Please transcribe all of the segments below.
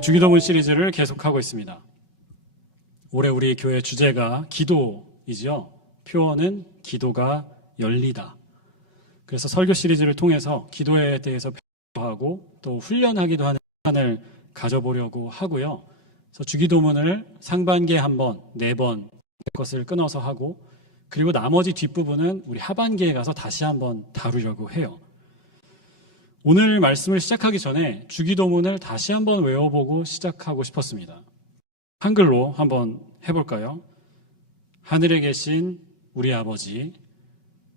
주기도문 시리즈를 계속하고 있습니다. 올해 우리 교회 주제가 기도이죠. 표어는 기도가 열리다. 그래서 설교 시리즈를 통해서 기도에 대해서 배워하고 또 훈련하기도 하는 시간을 가져보려고 하고요. 그래서 주기도문을 상반기에 한 번, 4번 것을 끊어서 하고, 그리고 나머지 뒷부분은 우리 하반기에 가서 다시 한번 다루려고 해요. 오늘 말씀을 시작하기 전에 주기도문을 다시 한번 외워보고 시작하고 싶었습니다. 한글로 한번 해볼까요? 하늘에 계신 우리 아버지,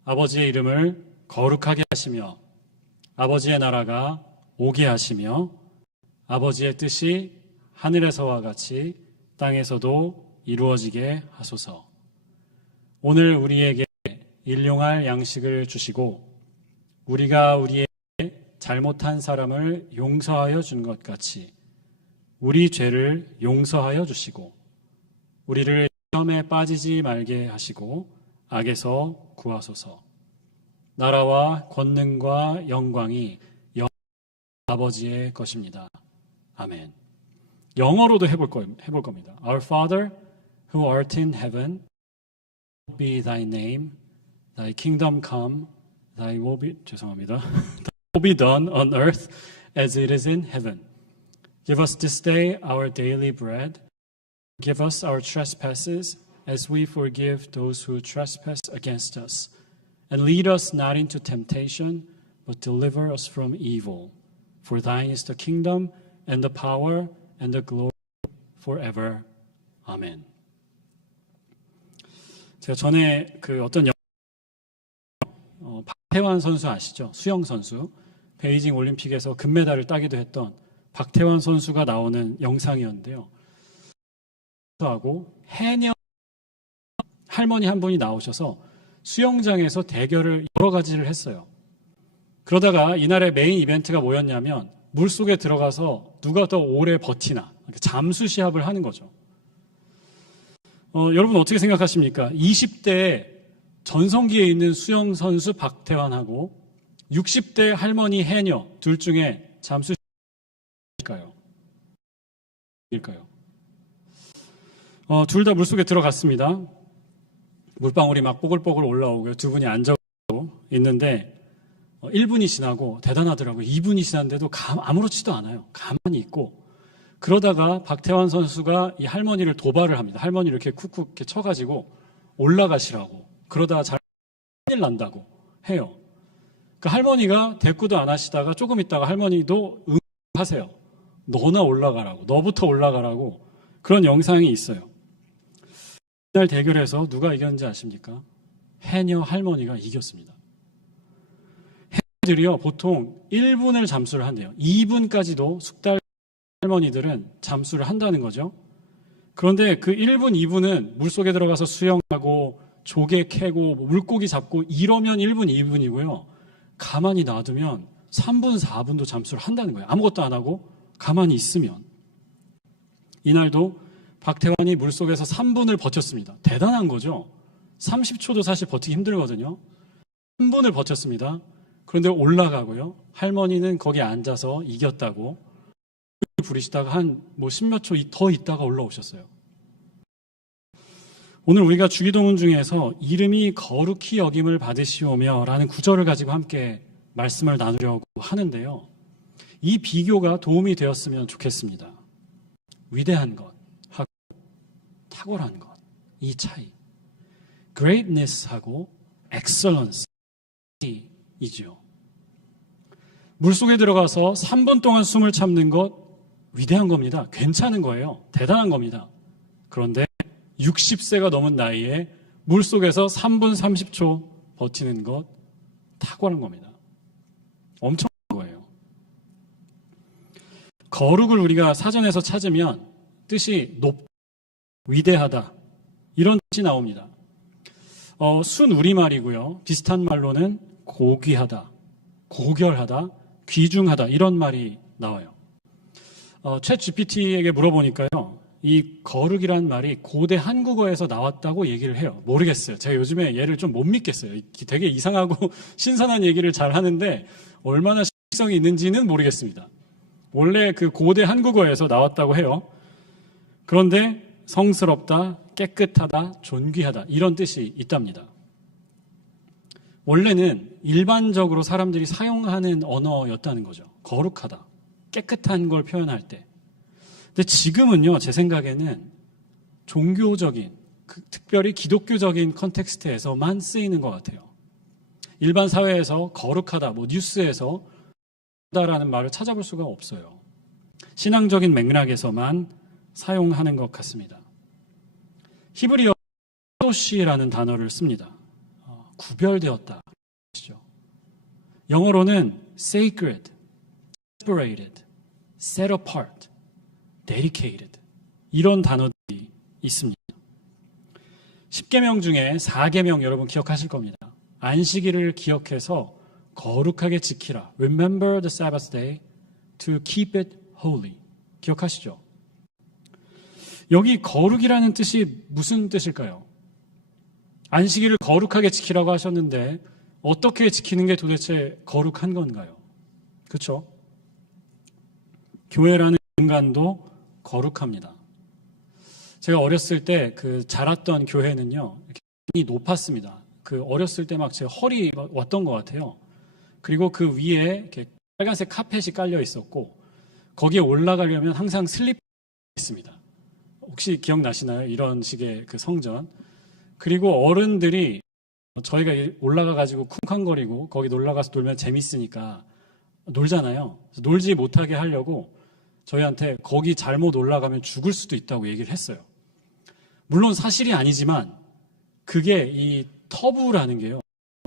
아버지의 이름을 거룩하게 하시며 아버지의 나라가 오게 하시며 아버지의 뜻이 하늘에서와 같이 땅에서도 이루어지게 하소서. 오늘 우리에게 일용할 양식을 주시고 우리가 우리의 잘못한 사람을 용서하여 준 것 같이 우리 죄를 용서하여 주시고 우리를 시험에 빠지지 말게 하시고 악에서 구하소서. 나라와 권능과 영광이 아버지의 것입니다. 아멘. 영어로도 해볼 겁니다. Our Father who art in heaven, be thy name, thy kingdom come, thy will be be done on earth as it is in heaven. Give us this day our daily bread. Give us our trespasses as we forgive those who trespass against us. And lead us not into temptation, but deliver us from evil. For thine is the kingdom and the power and the glory forever. 아멘. 제가 전에 어떤 박태환 선수 아시죠? 수영 선수. 베이징 올림픽에서 금메달을 따기도 했던 박태환 선수가 나오는 영상이었는데요. 하고 해녀 할머니 한 분이 나오셔서 수영장에서 대결을 여러 가지를 했어요. 그러다가 이날의 메인 이벤트가 뭐였냐면 물속에 들어가서 누가 더 오래 버티나 잠수 시합을 하는 거죠. 여러분 어떻게 생각하십니까? 20대 전성기에 있는 수영 선수 박태환하고 60대 할머니 해녀 둘 중에 잠수 시합일까요? 둘 다 물속에 들어갔습니다. 물방울이 막 뽀글뽀글 올라오고요. 두 분이 앉아 있는데 1분이 지나고 대단하더라고요. 2분이 지났는데도 아무렇지도 않아요. 가만히 있고 그러다가 박태환 선수가 이 할머니를 도발을 합니다. 할머니를 이렇게 쿡쿡 이렇게 쳐가지고 올라가시라고. 그러다가 잘 큰일 난다고 해요. 그 할머니가 대꾸도 안 하시다가 조금 있다가 할머니도 응하세요. 너나 올라가라고. 너부터 올라가라고. 그런 영상이 있어요. 이날 대결에서 누가 이겼는지 아십니까? 해녀 할머니가 이겼습니다. 해녀들이요 보통 1분을 잠수를 한대요. 2분까지도 숙달 할머니들은 잠수를 한다는 거죠. 그런데 그 1분, 2분은 물속에 들어가서 수영하고 조개 캐고 물고기 잡고 이러면 1분, 2분이고요. 가만히 놔두면 3분, 4분도 잠수를 한다는 거예요. 아무것도 안 하고 가만히 있으면. 이날도 박태환이 물속에서 3분을 버텼습니다. 대단한 거죠. 30초도 사실 버티기 힘들거든요. 3분을 버텼습니다. 그런데 올라가고요. 할머니는 거기 앉아서 이겼다고 부리시다가 한 십몇 초 더 있다가 올라오셨어요. 오늘 우리가 주기도문 중에서 이름이 거룩히 여김을 받으시오며 라는 구절을 가지고 함께 말씀을 나누려고 하는데요. 이 비교가 도움이 되었으면 좋겠습니다. 위대한 것 하고 탁월한 것, 이 차이. greatness하고 excellence이죠. 물속에 들어가서 3분 동안 숨을 참는 것 위대한 겁니다. 괜찮은 거예요. 대단한 겁니다. 그런데 60세가 넘은 나이에 물속에서 3분 30초 버티는 것 탁월한 겁니다. 엄청난 거예요. 거룩을 우리가 사전에서 찾으면 뜻이 높다, 위대하다 이런 뜻이 나옵니다. 순 우리말이고요. 비슷한 말로는 고귀하다, 고결하다, 귀중하다 이런 말이 나와요. 챗 GPT에게 물어보니까요. 이 거룩이란 말이 고대 한국어에서 나왔다고 얘기를 해요. 모르겠어요. 제가 요즘에 얘를 좀 못 믿겠어요. 되게 이상하고 신선한 얘기를 잘 하는데 얼마나 실성이 있는지는 모르겠습니다. 원래 그 고대 한국어에서 나왔다고 해요. 그런데 성스럽다, 깨끗하다, 존귀하다 이런 뜻이 있답니다. 원래는 일반적으로 사람들이 사용하는 언어였다는 거죠. 거룩하다, 깨끗한 걸 표현할 때. 근데 지금은요, 제 생각에는 종교적인, 특별히 기독교적인 컨텍스트에서만 쓰이는 것 같아요. 일반 사회에서 거룩하다, 뉴스에서 라는 말을 찾아볼 수가 없어요. 신앙적인 맥락에서만 사용하는 것 같습니다. 히브리어 카도시라는 단어를 씁니다. 구별되었다. 영어로는 sacred, separated, set apart, dedicated 이런 단어들이 있습니다. 10계명 중에 4계명 여러분 기억하실 겁니다. 안식일을 기억해서 거룩하게 지키라. Remember the Sabbath day to keep it holy. 기억하시죠? 여기 거룩이라는 뜻이 무슨 뜻일까요? 안식일을 거룩하게 지키라고 하셨는데 어떻게 지키는 게 도대체 거룩한 건가요? 그렇죠? 교회라는 공간도 거룩합니다. 제가 어렸을 때 자랐던 교회는요, 굉장히 높았습니다. 어렸을 때 막 제 허리 왔던 것 같아요. 그리고 그 위에 이렇게 빨간색 카펫이 깔려 있었고, 거기에 올라가려면 항상 슬리퍼가 있습니다. 혹시 기억나시나요? 이런 식의 성전. 그리고 어른들이 저희가 올라가가지고 쿵쾅거리고 거기 올라가서 놀면 재밌으니까 놀잖아요. 그래서 놀지 못하게 하려고 저희한테 거기 잘못 올라가면 죽을 수도 있다고 얘기를 했어요. 물론 사실이 아니지만 그게 이 터부라는 게요,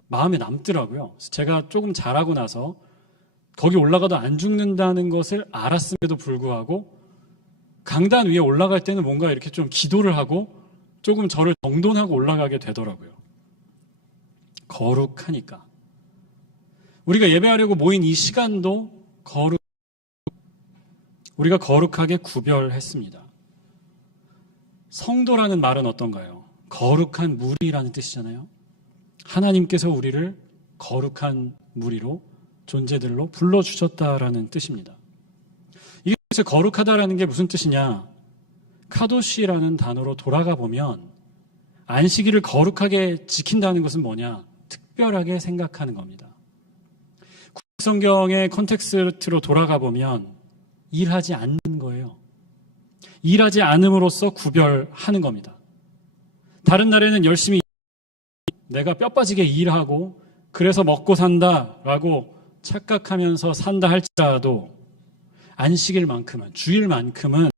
마음에 남더라고요. 그래서 제가 조금 자라고 나서 거기 올라가도 안 죽는다는 것을 알았음에도 불구하고 강단 위에 올라갈 때는 뭔가 이렇게 좀 기도를 하고 조금 저를 정돈하고 올라가게 되더라고요. 거룩하니까. 우리가 예배하려고 모인 이 시간도 우리가 거룩하게 구별했습니다. 성도라는 말은 어떤가요? 거룩한 무리라는 뜻이잖아요. 하나님께서 우리를 거룩한 무리로, 존재들로 불러주셨다라는 뜻입니다. 이게 도대체 거룩하다라는 게 무슨 뜻이냐? 카도시라는 단어로 돌아가 보면 안식일을 거룩하게 지킨다는 것은 뭐냐? 특별하게 생각하는 겁니다. 구약성경의 컨텍스트로 돌아가 보면 일하지 않는 거예요. 일하지 않음으로써 구별하는 겁니다. 다른 날에는 열심히 내가 뼈 빠지게 일하고 그래서 먹고 산다라고 착각하면서 산다 할지라도 안식일만큼은, 주일만큼은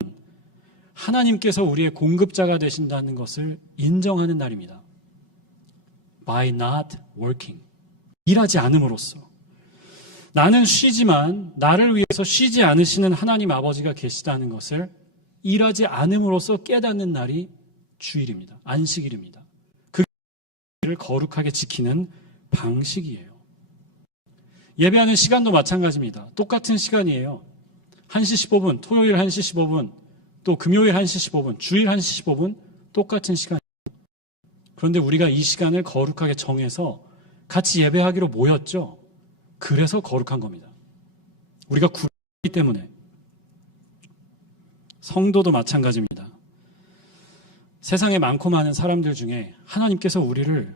하나님께서 우리의 공급자가 되신다는 것을 인정하는 날입니다. By not working. 일하지 않음으로써. 나는 쉬지만 나를 위해서 쉬지 않으시는 하나님 아버지가 계시다는 것을 일하지 않음으로써 깨닫는 날이 주일입니다. 안식일입니다. 그 일을 거룩하게 지키는 방식이에요. 예배하는 시간도 마찬가지입니다. 똑같은 시간이에요. 1시 15분, 토요일 1시 15분, 또 금요일 1시 15분, 주일 1시 15분 똑같은 시간이에요. 그런데 우리가 이 시간을 거룩하게 정해서 같이 예배하기로 모였죠. 그래서 거룩한 겁니다. 우리가 구별하기 때문에. 성도도 마찬가지입니다. 세상에 많고 많은 사람들 중에 하나님께서 우리를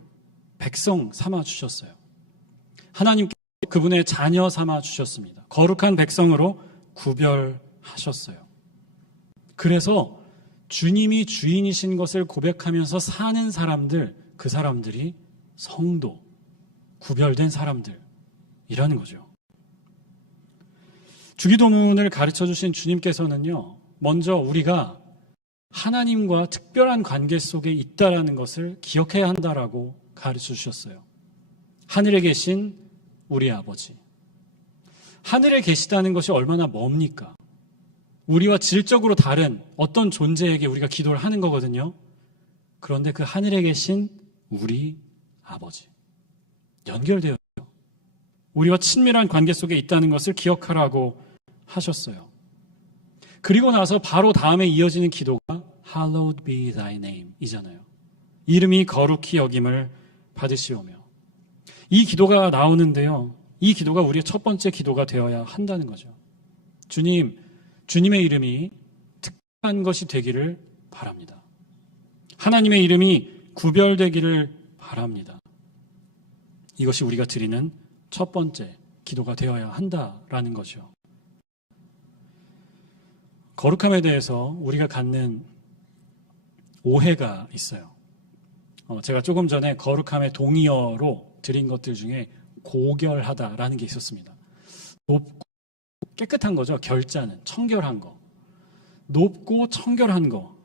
백성 삼아 주셨어요. 하나님께서 그분의 자녀 삼아 주셨습니다. 거룩한 백성으로 구별하셨어요. 그래서 주님이 주인이신 것을 고백하면서 사는 사람들, 그 사람들이 성도, 구별된 사람들이라는 거죠. 주기도문을 가르쳐 주신 주님께서는요, 먼저 우리가 하나님과 특별한 관계 속에 있다라는 것을 기억해야 한다라고 가르쳐 주셨어요. 하늘에 계신 우리 아버지. 하늘에 계시다는 것이 얼마나 멉니까? 우리와 질적으로 다른 어떤 존재에게 우리가 기도를 하는 거거든요. 그런데 그 하늘에 계신 우리 아버지. 연결되어 있어요. 우리와 친밀한 관계 속에 있다는 것을 기억하라고 하셨어요. 그리고 나서 바로 다음에 이어지는 기도가 Hallowed be thy name 이잖아요. 이름이 거룩히 여김을 받으시오며. 이 기도가 나오는데요. 이 기도가 우리의 첫 번째 기도가 되어야 한다는 거죠. 주님의 이름이 특별한 것이 되기를 바랍니다. 하나님의 이름이 구별되기를 바랍니다. 이것이 우리가 드리는 첫 번째 기도가 되어야 한다라는 거죠. 거룩함에 대해서 우리가 갖는 오해가 있어요. 제가 조금 전에 거룩함의 동의어로 드린 것들 중에 고결하다라는 게 있었습니다. 높고 깨끗한 거죠. 결자는 청결한 거. 높고 청결한 거.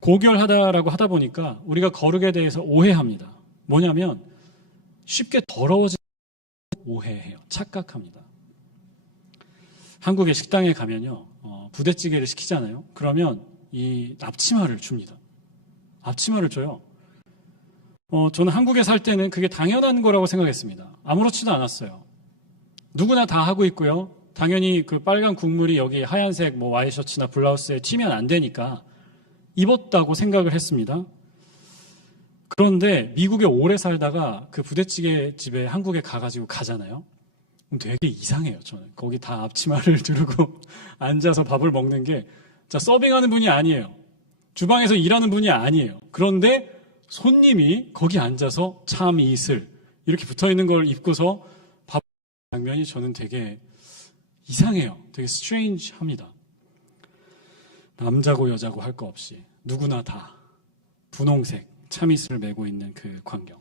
고결하다라고 하다 보니까 우리가 거룩에 대해서 오해합니다. 뭐냐면 쉽게 더러워지는 오해해요. 착각합니다. 한국의 식당에 가면요, 부대찌개를 시키잖아요. 그러면 이 앞치마를 줍니다. 앞치마를 줘요. 저는 한국에 살 때는 그게 당연한 거라고 생각했습니다. 아무렇지도 않았어요. 누구나 다 하고 있고요. 당연히 그 빨간 국물이 여기 하얀색 뭐 와이셔츠나 블라우스에 튀면 안 되니까 입었다고 생각을 했습니다. 그런데 미국에 오래 살다가 그 부대찌개 집에 한국에 가가지고 가잖아요. 그럼 되게 이상해요, 저는. 거기 다 앞치마를 두르고 앉아서 밥을 먹는 게, 자, 서빙하는 분이 아니에요. 주방에서 일하는 분이 아니에요. 그런데 손님이 거기 앉아서 참이슬 이렇게 붙어있는 걸 입고서 밥 먹는 장면이 저는 되게 이상해요. 되게 스트레인지합니다. 남자고 여자고 할 거 없이 누구나 다 분홍색 참이슬을 메고 있는 그 광경.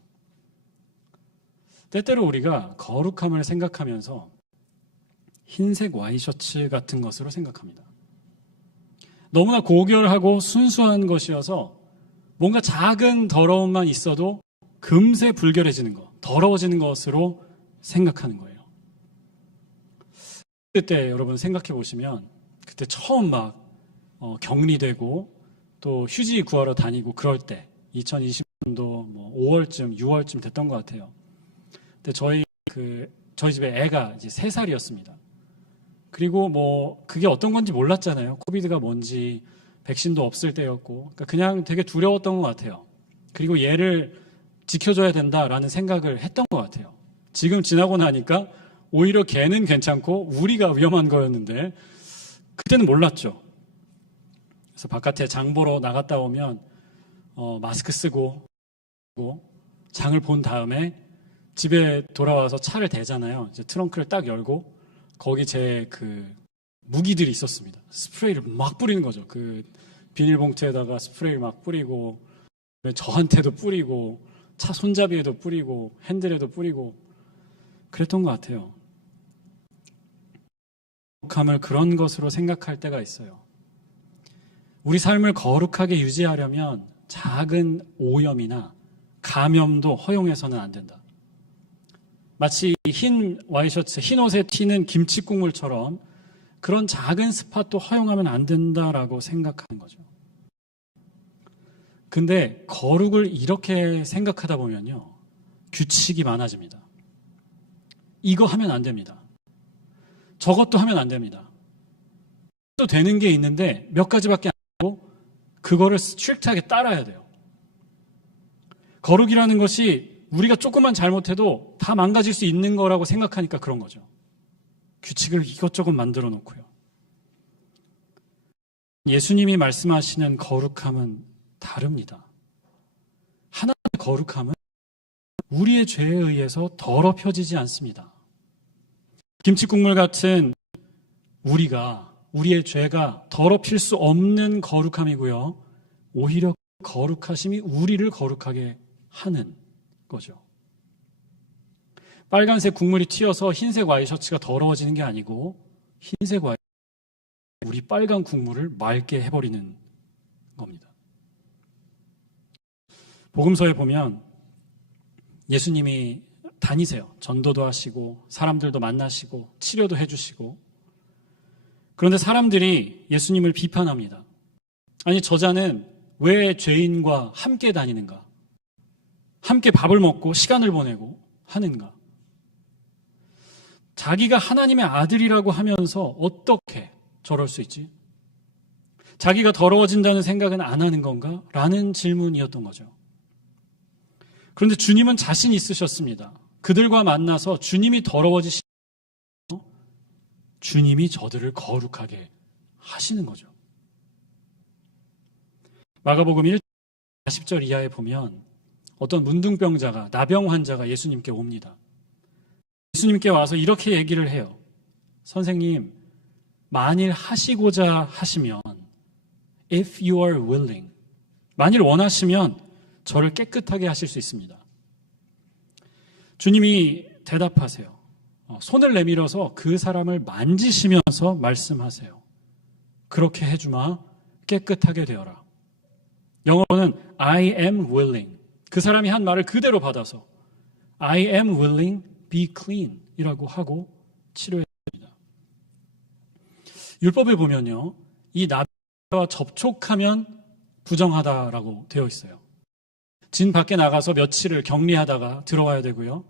때때로 우리가 거룩함을 생각하면서 흰색 와이셔츠 같은 것으로 생각합니다. 너무나 고결하고 순수한 것이어서 뭔가 작은 더러움만 있어도 금세 불결해지는 것, 더러워지는 것으로 생각하는 거예요. 그때 여러분 생각해 보시면 그때 처음 막 격리되고 또 휴지 구하러 다니고 그럴 때 2020년도 뭐 5월쯤 6월쯤 됐던 것 같아요. 근데 저희 집에 애가 이제 3살이었습니다. 그리고 뭐 그게 어떤 건지 몰랐잖아요. 코비드가 뭔지 백신도 없을 때였고, 그러니까 그냥 되게 두려웠던 것 같아요. 그리고 얘를 지켜줘야 된다라는 생각을 했던 것 같아요. 지금 지나고 나니까 오히려 걔는 괜찮고 우리가 위험한 거였는데 그때는 몰랐죠. 그래서 바깥에 장 보러 나갔다 오면 마스크 쓰고 장을 본 다음에 집에 돌아와서 차를 대잖아요. 이제 트렁크를 딱 열고 거기 제 그 무기들이 있었습니다. 스프레이를 막 뿌리는 거죠. 그 비닐봉투에다가 스프레이를 막 뿌리고 저한테도 뿌리고 차 손잡이에도 뿌리고 핸들에도 뿌리고 그랬던 것 같아요. 거룩함을 그런 것으로 생각할 때가 있어요. 우리 삶을 거룩하게 유지하려면 작은 오염이나 감염도 허용해서는 안 된다. 마치 흰 와이셔츠, 흰 옷에 튀는 김치 국물처럼 그런 작은 스팟도 허용하면 안 된다라고 생각하는 거죠. 근데 거룩을 이렇게 생각하다 보면요, 규칙이 많아집니다. 이거 하면 안 됩니다. 저것도 하면 안 됩니다. 또 되는 게 있는데 몇 가지밖에 안 되고 그거를 스트릭트하게 따라야 돼요. 거룩이라는 것이 우리가 조금만 잘못해도 다 망가질 수 있는 거라고 생각하니까 그런 거죠. 규칙을 이것저것 만들어 놓고요. 예수님이 말씀하시는 거룩함은 다릅니다. 하나님의 거룩함은 우리의 죄에 의해서 더럽혀지지 않습니다. 김치국물 같은 우리의 죄가 더럽힐 수 없는 거룩함이고요. 오히려 거룩하심이 우리를 거룩하게 하는 거죠. 빨간색 국물이 튀어서 흰색 와이셔츠가 더러워지는 게 아니고 흰색 와이셔츠가 우리 빨간 국물을 맑게 해버리는 겁니다. 복음서에 보면 예수님이 다니세요. 전도도 하시고 사람들도 만나시고 치료도 해주시고, 그런데 사람들이 예수님을 비판합니다. 아니, 저자는 왜 죄인과 함께 다니는가? 함께 밥을 먹고 시간을 보내고 하는가? 자기가 하나님의 아들이라고 하면서 어떻게 저럴 수 있지? 자기가 더러워진다는 생각은 안 하는 건가? 라는 질문이었던 거죠. 그런데 주님은 자신 있으셨습니다. 그들과 만나서 주님이 더러워지시고 주님이 저들을 거룩하게 하시는 거죠. 마가복음 1장 40절 이하에 보면 어떤 문둥병자가, 나병 환자가 예수님께 옵니다. 예수님께 와서 이렇게 얘기를 해요. 선생님, 만일 하시고자 하시면 if you are willing, 만일 원하시면 저를 깨끗하게 하실 수 있습니다. 주님이 대답하세요. 손을 내밀어서 그 사람을 만지시면서 말씀하세요. 그렇게 해주마, 깨끗하게 되어라. 영어로는 I am willing. 그 사람이 한 말을 그대로 받아서 I am willing, be clean 이라고 하고 치료했습니다. 율법에 보면요, 이 나병과 접촉하면 부정하다라고 되어 있어요. 진 밖에 나가서 며칠을 격리하다가 들어와야 되고요.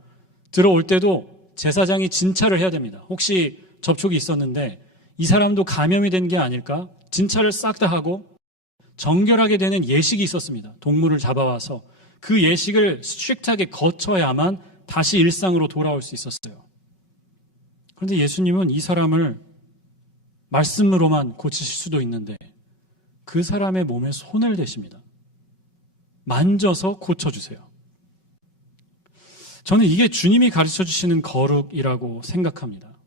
들어올 때도 제사장이 진찰을 해야 됩니다. 혹시 접촉이 있었는데 이 사람도 감염이 된 게 아닐까? 진찰을 싹 다 하고 정결하게 되는 예식이 있었습니다. 동물을 잡아와서 그 예식을 스트릭트하게 거쳐야만 다시 일상으로 돌아올 수 있었어요. 그런데 예수님은 이 사람을 말씀으로만 고치실 수도 있는데 그 사람의 몸에 손을 대십니다. 만져서 고쳐주세요. 저는 이게 주님이 가르쳐 주시는 거룩이라고 생각합니다.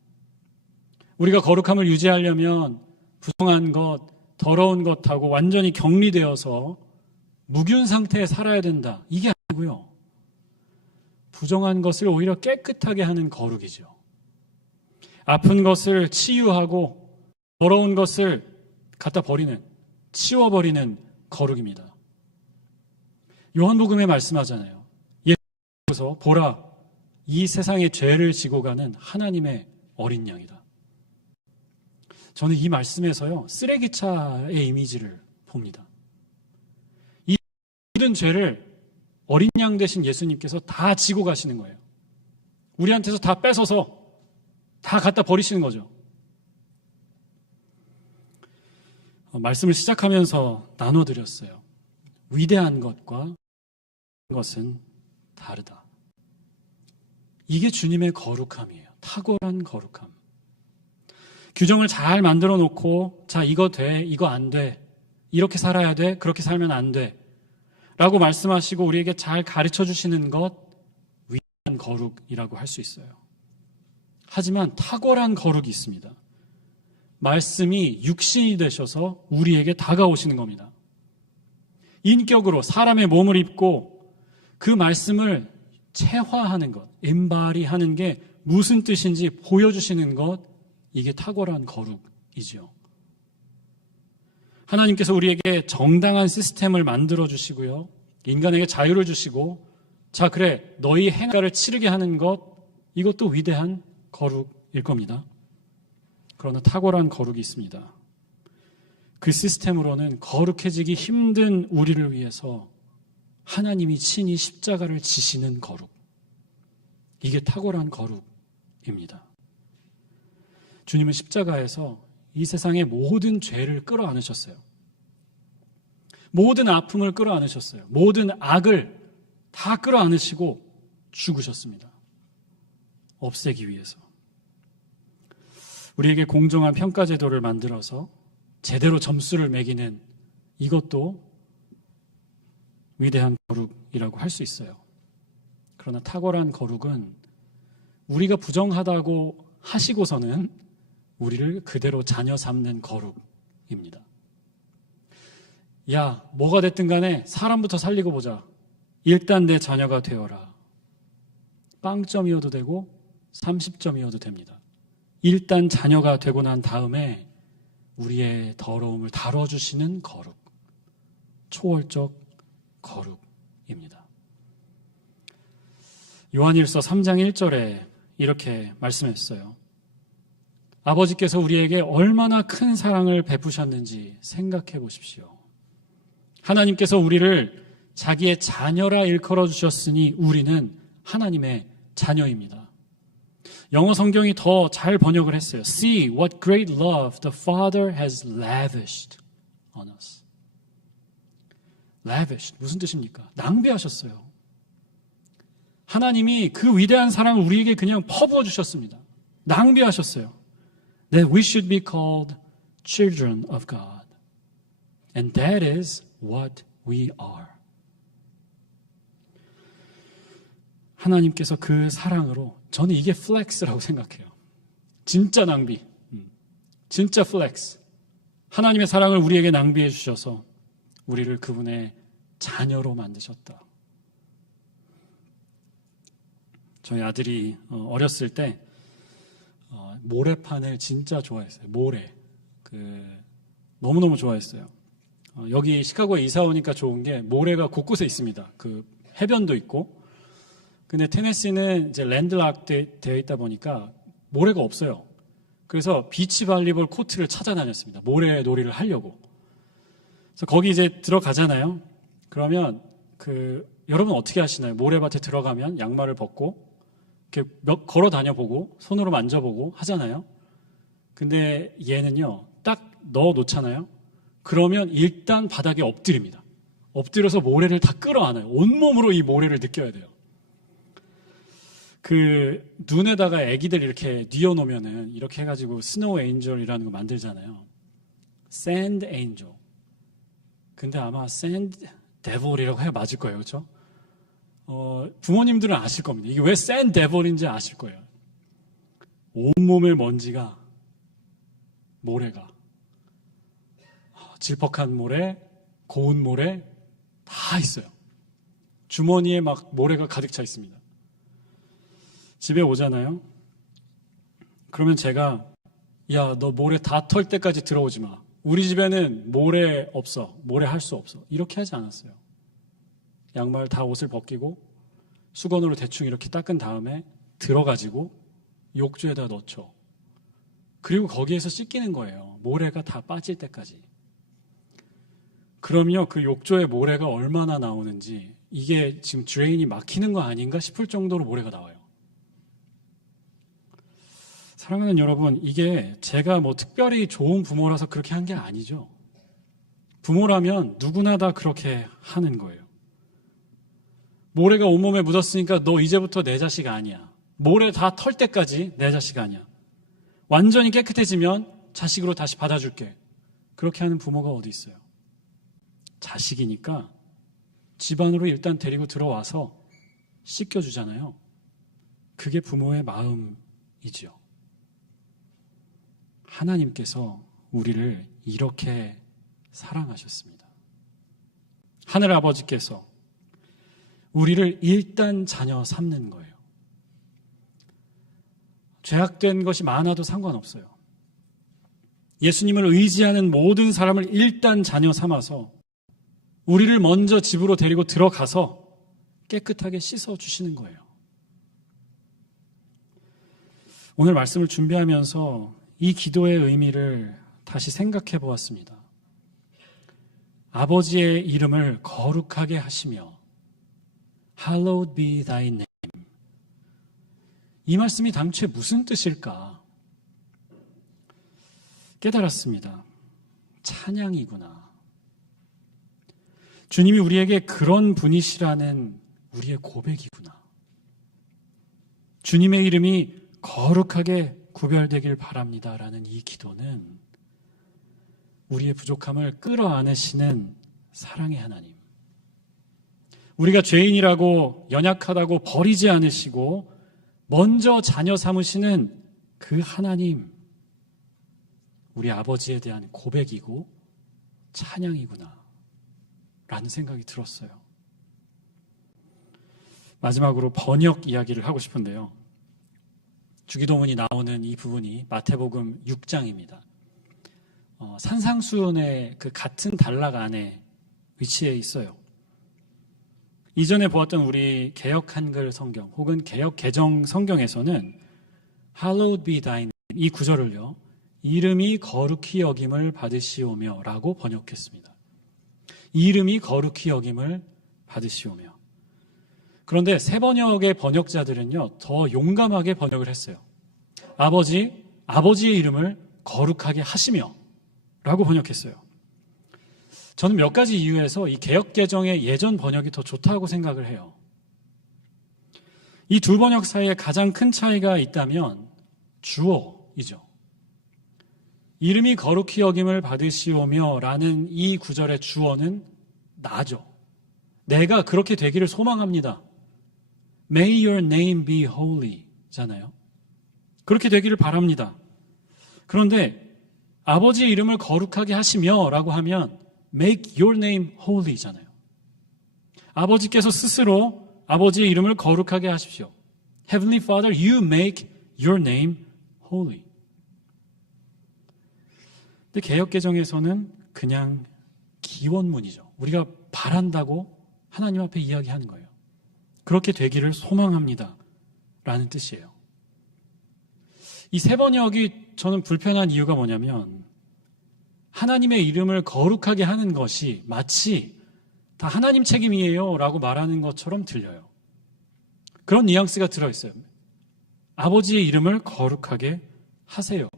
우리가 거룩함을 유지하려면 부정한 것, 더러운 것하고 완전히 격리되어서 무균 상태에 살아야 된다. 이게 아니고요. 부정한 것을 오히려 깨끗하게 하는 거룩이죠. 아픈 것을 치유하고 더러운 것을 갖다 버리는, 치워버리는 거룩입니다. 요한복음에 말씀하잖아요. 예수께서 보라, 이 세상의 죄를 지고 가는 하나님의 어린 양이다. 저는 이 말씀에서요, 쓰레기차의 이미지를 봅니다. 이 모든 죄를 어린 양 되신 예수님께서 다 지고 가시는 거예요. 우리한테서 다 뺏어서 다 갖다 버리시는 거죠. 말씀을 시작하면서 나눠드렸어요. 위대한 것과 것은 다르다. 이게 주님의 거룩함이에요. 탁월한 거룩함. 규정을 잘 만들어 놓고, 자, 이거 돼, 이거 안 돼, 이렇게 살아야 돼, 그렇게 살면 안 돼 라고 말씀하시고 우리에게 잘 가르쳐 주시는 것, 위대한 거룩이라고 할 수 있어요. 하지만 탁월한 거룩이 있습니다. 말씀이 육신이 되셔서 우리에게 다가오시는 겁니다. 인격으로 사람의 몸을 입고 그 말씀을 체화하는 것, 엠바리하는 게 무슨 뜻인지 보여주시는 것, 이게 탁월한 거룩이지요. 하나님께서 우리에게 정당한 시스템을 만들어 주시고요. 인간에게 자유를 주시고, 자, 그래, 너희 행가를 치르게 하는 것, 이것도 위대한 거룩일 겁니다. 그러나 탁월한 거룩이 있습니다. 그 시스템으로는 거룩해지기 힘든 우리를 위해서 하나님이 친히 십자가를 지시는 거룩. 이게 탁월한 거룩입니다. 주님은 십자가에서 이 세상의 모든 죄를 끌어안으셨어요. 모든 아픔을 끌어안으셨어요. 모든 악을 다 끌어안으시고 죽으셨습니다. 없애기 위해서. 우리에게 공정한 평가 제도를 만들어서 제대로 점수를 매기는 이것도 위대한 거룩이라고 할 수 있어요. 그러나 탁월한 거룩은 우리가 부정하다고 하시고서는 우리를 그대로 자녀 삼는 거룩입니다. 야, 뭐가 됐든 간에 사람부터 살리고 보자. 일단 내 자녀가 되어라. 빵점이어도 되고 30점이어도 됩니다. 일단 자녀가 되고 난 다음에 우리의 더러움을 다뤄주시는 거룩, 초월적 거룩입니다. 요한일서 3장 1절에 이렇게 말씀했어요. 아버지께서 우리에게 얼마나 큰 사랑을 베푸셨는지 생각해 보십시오. 하나님께서 우리를 자기의 자녀라 일컬어 주셨으니 우리는 하나님의 자녀입니다. 영어 성경이 더 잘 번역을 했어요. See what great love the Father has lavished on us. lavished 무슨 뜻입니까? 낭비하셨어요. 하나님이 그 위대한 사랑을 우리에게 그냥 퍼부어 주셨습니다. 낭비하셨어요. that we should be called children of God. And that is what we are. 하나님께서 그 사랑으로, 저는 이게 플렉스라고 생각해요. 진짜 낭비, 진짜 플렉스. 하나님의 사랑을 우리에게 낭비해 주셔서 우리를 그분의 자녀로 만드셨다. 저희 아들이 어렸을 때 모래판을 진짜 좋아했어요. 모래. 너무너무 좋아했어요. 여기 시카고에 이사 오니까 좋은 게 모래가 곳곳에 있습니다. 그 해변도 있고. 근데 테네시는 이제 랜드락 되어 있다 보니까 모래가 없어요. 그래서 비치 발리볼 코트를 찾아다녔습니다. 모래 놀이를 하려고. 그래서 거기 이제 들어가잖아요. 그러면 여러분 어떻게 하시나요? 모래밭에 들어가면 양말을 벗고 이렇게 걸어 다녀보고 손으로 만져보고 하잖아요. 근데 얘는요, 딱 넣어 놓잖아요. 그러면 일단 바닥에 엎드립니다. 엎드려서 모래를 다 끌어안아요. 온몸으로 이 모래를 느껴야 돼요. 눈에다가 애기들 이렇게 뉘어놓으면은 이렇게 해가지고 스노우 엔젤이라는 거 만들잖아요. 샌드 엔젤. 근데 아마 샌드 데볼이라고 해야 맞을 거예요. 그렇죠? 부모님들은 아실 겁니다. 이게 왜 샌드 데볼인지 아실 거예요. 온몸에 먼지가, 모래가, 질퍽한 모래, 고운 모래 다 있어요. 주머니에 막 모래가 가득 차 있습니다. 집에 오잖아요. 그러면 제가, 야, 너 모래 다 털 때까지 들어오지 마. 우리 집에는 모래 없어. 모래 할 수 없어. 이렇게 하지 않았어요. 양말 다 옷을 벗기고 수건으로 대충 이렇게 닦은 다음에 들어가지고 욕조에다 넣죠. 그리고 거기에서 씻기는 거예요. 모래가 다 빠질 때까지. 그럼요, 그 욕조에 모래가 얼마나 나오는지, 이게 지금 드레인이 막히는 거 아닌가 싶을 정도로 모래가 나와요. 사랑하는 여러분, 이게 제가 특별히 좋은 부모라서 그렇게 한 게 아니죠. 부모라면 누구나 다 그렇게 하는 거예요. 모래가 온몸에 묻었으니까 너 이제부터 내 자식 아니야. 모래 다 털 때까지 내 자식 아니야. 완전히 깨끗해지면 자식으로 다시 받아줄게. 그렇게 하는 부모가 어디 있어요? 자식이니까 집 안으로 일단 데리고 들어와서 씻겨주잖아요. 그게 부모의 마음이지요. 하나님께서 우리를 이렇게 사랑하셨습니다. 하늘 아버지께서 우리를 일단 자녀 삼는 거예요. 죄악된 것이 많아도 상관없어요. 예수님을 의지하는 모든 사람을 일단 자녀 삼아서 우리를 먼저 집으로 데리고 들어가서 깨끗하게 씻어주시는 거예요. 오늘 말씀을 준비하면서 이 기도의 의미를 다시 생각해 보았습니다. 아버지의 이름을 거룩하게 하시며 Hallowed be thy name. 이 말씀이 당초에 무슨 뜻일까? 깨달았습니다. 찬양이구나. 주님이 우리에게 그런 분이시라는 우리의 고백이구나. 주님의 이름이 거룩하게 구별되길 바랍니다라는 이 기도는 우리의 부족함을 끌어안으시는 사랑의 하나님, 우리가 죄인이라고 연약하다고 버리지 않으시고 먼저 자녀 삼으시는 그 하나님, 우리 아버지에 대한 고백이고 찬양이구나 라는 생각이 들었어요. 마지막으로 번역 이야기를 하고 싶은데요. 주기도문이 나오는 이 부분이 마태복음 6장입니다. 산상수훈의 그 같은 단락 안에 위치해 있어요. 이전에 보았던 우리 개역 한글 성경 혹은 개역 개정 성경에서는 Hallowed be thy name, 이 구절을요, 이름이 거룩히 여김을 받으시오며 라고 번역했습니다. 이름이 거룩히 여김을 받으시오며. 그런데 새 번역의 번역자들은요, 더 용감하게 번역을 했어요. 아버지의 이름을 거룩하게 하시며 라고 번역했어요. 저는 몇 가지 이유에서 이 개역개정의 예전 번역이 더 좋다고 생각을 해요. 이 두 번역 사이에 가장 큰 차이가 있다면 주어이죠. 이름이 거룩히 여김을 받으시오며 라는 이 구절의 주어는 나죠. 내가 그렇게 되기를 소망합니다. May your name be holy 잖아요. 그렇게 되기를 바랍니다. 그런데 아버지의 이름을 거룩하게 하시며 라고 하면 make your name holy 잖아요. 아버지께서 스스로 아버지의 이름을 거룩하게 하십시오. Heavenly Father, you make your name holy. 근데 개역개정에서는 그냥 기원문이죠. 우리가 바란다고 하나님 앞에 이야기하는 거예요. 그렇게 되기를 소망합니다. 라는 뜻이에요. 이 세 번역이 저는 불편한 이유가 뭐냐면 하나님의 이름을 거룩하게 하는 것이 마치 다 하나님 책임이에요 라고 말하는 것처럼 들려요. 그런 뉘앙스가 들어있어요. 아버지의 이름을 거룩하게 하세요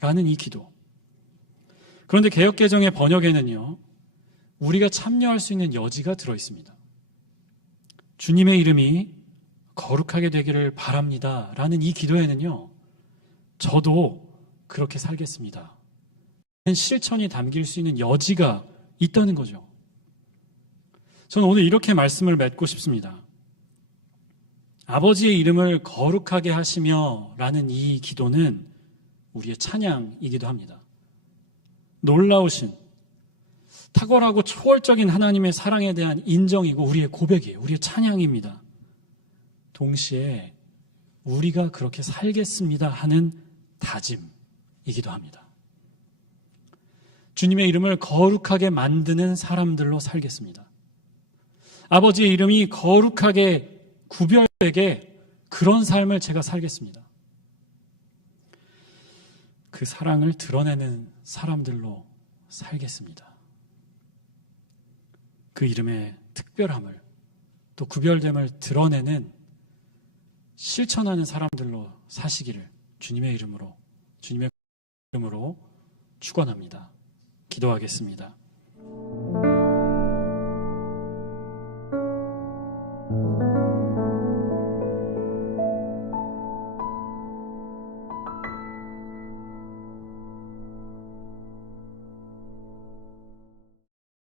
라는 이 기도. 그런데 개역개정의 번역에는요, 우리가 참여할 수 있는 여지가 들어있습니다. 주님의 이름이 거룩하게 되기를 바랍니다 라는 이 기도에는요, 저도 그렇게 살겠습니다. 실천이 담길 수 있는 여지가 있다는 거죠. 저는 오늘 이렇게 말씀을 맺고 싶습니다. 아버지의 이름을 거룩하게 하시며 라는 이 기도는 우리의 찬양이기도 합니다. 놀라우신, 탁월하고 초월적인 하나님의 사랑에 대한 인정이고 우리의 고백이에요. 우리의 찬양입니다. 동시에 우리가 그렇게 살겠습니다 하는 다짐이기도 합니다. 주님의 이름을 거룩하게 만드는 사람들로 살겠습니다. 아버지의 이름이 거룩하게 구별되게 그런 삶을 제가 살겠습니다. 그 사랑을 드러내는 사람들로 살겠습니다. 그 이름의 특별함을 또 구별됨을 드러내는 실천하는 사람들로 사시기를 주님의 이름으로 축원합니다. 기도하겠습니다.